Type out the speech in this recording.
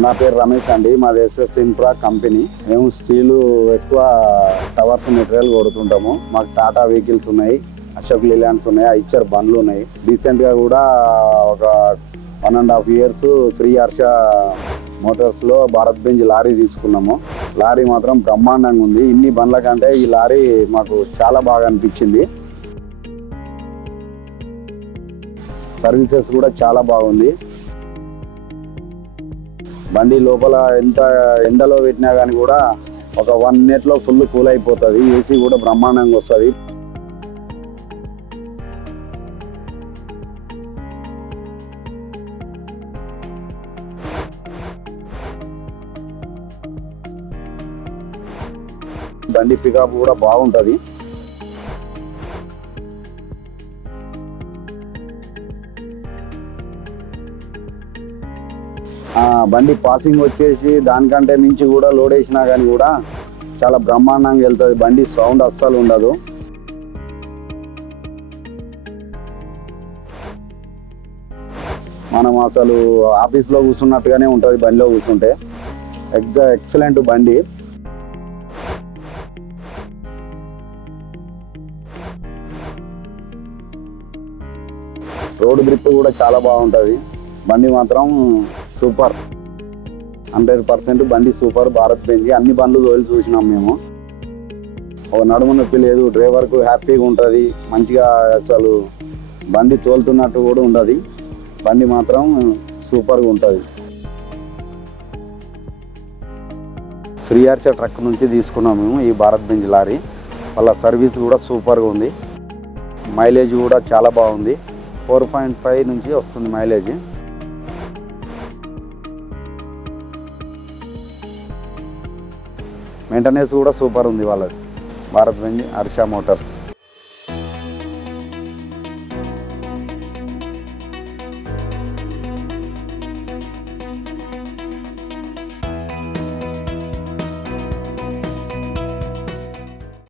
నా పేరు రమేష్ అండి. మాది ఎస్ఎస్ ఇన్ఫ్రా కంపెనీ. మేము స్టీలు ఎక్కువ టవర్స్ మెటీరియల్ కొడుతుంటాము. మాకు టాటా వెహికల్స్ ఉన్నాయి, అశోక్ లీలాండ్స్ ఉన్నాయి, ఐచర్ బండ్లు ఉన్నాయి. రీసెంట్గా కూడా ఒక 1.5 years శ్రీ హర్ష మోటార్స్లో భారత్ బెంజ్ లారీ తీసుకున్నాము. లారీ మాత్రం బ్రహ్మాండంగా ఉంది. ఇన్ని బండ్ల కంటే ఈ లారీ మాకు చాలా బాగా అనిపించింది. సర్వీసెస్ కూడా చాలా బాగుంది. బండి లోపల ఎంత ఎండలో పెట్టినా కానీ కూడా ఒక 1 minute ఫుల్ కూల్ అయిపోతుంది. ఏసీ కూడా బ్రహ్మాండంగా వస్తుంది. బండి పికప్ కూడా బాగుంటుంది. బండి పాసింగ్ వచ్చేసి దానికంటే మించి కూడా లోడ్ వేసినా కానీ కూడా చాలా బ్రహ్మాండంగా వెళ్తుంది. బండి సౌండ్ అస్సలు ఉండదు. మనం అసలు ఆఫీస్లో కూర్చున్నట్టుగానే ఉంటుంది బండిలో కూర్చుంటే. ఎక్సలెంట్ బండి. రోడ్ గ్రిప్ కూడా చాలా బాగుంటుంది. బండి మాత్రం సూపర్. 100% బండి సూపర్. భారత్ బెంజ్ అన్ని బండ్లు తోలి చూసినాం మేము. ఓ నడుము నొప్పి లేదు. డ్రైవర్కు హ్యాపీగా ఉంటుంది. మంచిగా అసలు బండి తోలుతున్నట్టు కూడా ఉండదు. బండి మాత్రం సూపర్గా ఉంటుంది. శ్రీ హర్ష ట్రక్ నుంచి తీసుకున్నాం మేము ఈ భారత్ బెంజ్ లారీ. వాళ్ళ సర్వీస్ కూడా సూపర్గా ఉంది. మైలేజ్ కూడా చాలా బాగుంది. 4.5 నుంచి వస్తుంది మైలేజ్. మెయింటెనెన్స్ కూడా సూపర్ ఉంది వాళ్ళది. Bharat Benz Harsha Motors.